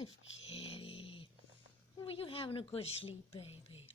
Yes, kitty. Were you having a good sleep, baby?